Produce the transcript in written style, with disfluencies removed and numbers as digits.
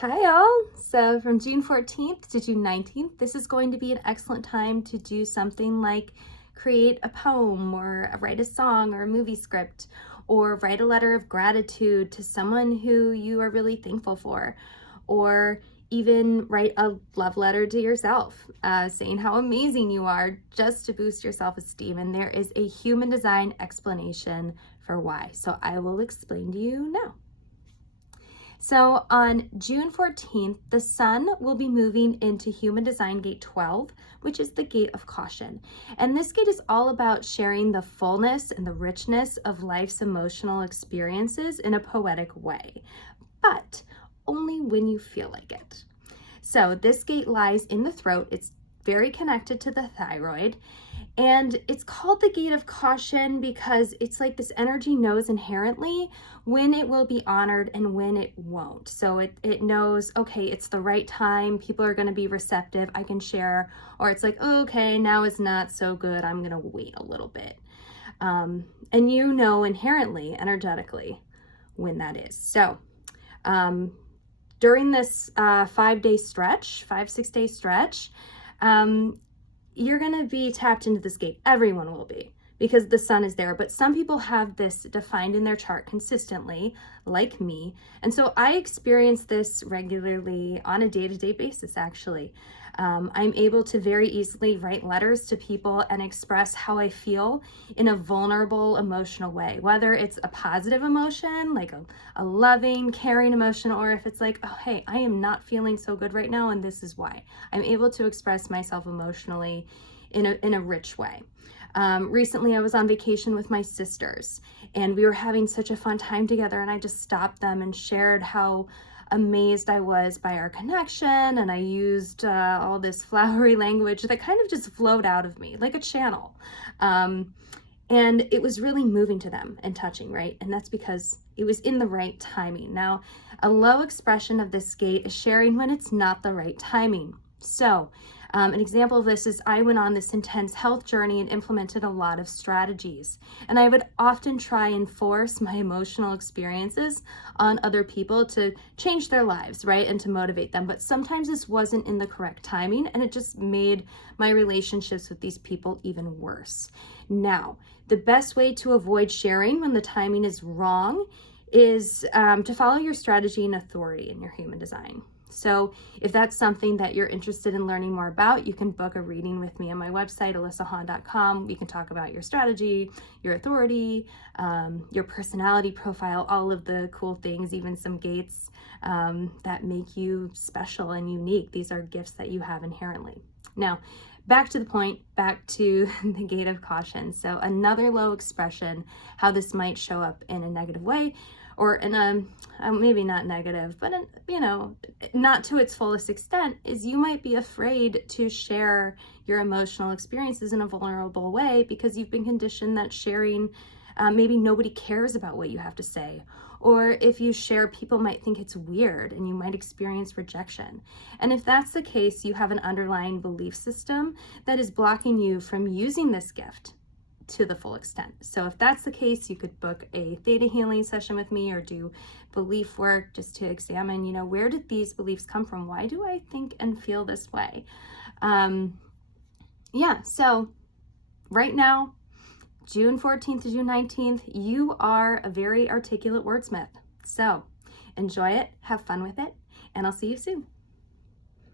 Hi all! So from June 14th to June 19th, this is going to be an excellent time to do something like create a poem or write a song or a movie script or write a letter of gratitude to someone who you are really thankful for, or even write a love letter to yourself saying how amazing you are just to boost your self-esteem. And there is a human design explanation for why. So I will explain to you now. So on June 14th, the sun will be moving into Human Design Gate 12, which is the gate of caution. And this gate is all about sharing the fullness and the richness of life's emotional experiences in a poetic way, but only when you feel like it. So this gate lies in the throat. It's very connected to the thyroid. And it's called the gate of caution because it's like this energy knows inherently when it will be honored and when it won't. So it knows, okay, it's the right time, people are going to be receptive, I can share, or it's like, oh, okay, now is not so good, I'm going to wait a little bit. And you know inherently, energetically, when that is. So during this 5-day stretch, 5-6 day stretch, you're going to be tapped into this gate. Everyone will be, because the sun is there. But some people have this defined in their chart consistently, like me. And so I experience this regularly on a day-to-day basis, actually. I'm able to very easily write letters to people and express how I feel in a vulnerable, emotional way, whether it's a positive emotion, like a loving, caring emotion, or if it's like, oh, hey, I am not feeling so good right now, and this is why. I'm able to express myself emotionally in a rich way. Recently, I was on vacation with my sisters, and we were having such a fun time together, and I just stopped them and shared how amazed I was by our connection, and I used all this flowery language that kind of just flowed out of me like a channel. And it was really moving to them and touching, right? And that's because it was in the right timing. Now, a low expression of this gate is sharing when it's not the right timing. So an example of this is I went on this intense health journey and implemented a lot of strategies. And I would often try and force my emotional experiences on other people to change their lives, right? And to motivate them. But sometimes this wasn't in the correct timing, and it just made my relationships with these people even worse. Now, the best way to avoid sharing when the timing is wrong is to follow your strategy and authority in your human design. So if that's something that you're interested in learning more about, you can book a reading with me on my website, alyssahan.com. We can talk about your strategy, your authority, your personality profile, all of the cool things, even some gates that make you special and unique. These are gifts that you have inherently. Now, back to the point, back to the gate of caution. So another low expression, how this might show up in a negative way, or in a maybe not negative, but not to its fullest extent, is you might be afraid to share your emotional experiences in a vulnerable way because you've been conditioned that sharing, maybe nobody cares about what you have to say. Or if you share, people might think it's weird and you might experience rejection. And if that's the case, you have an underlying belief system that is blocking you from using this gift to the full extent. So if that's the case, you could book a theta healing session with me or do belief work just to examine, where did these beliefs come from? Why do I think and feel this way? So right now, June 14th to June 19th, you are a very articulate wordsmith. So enjoy it, have fun with it, and I'll see you soon.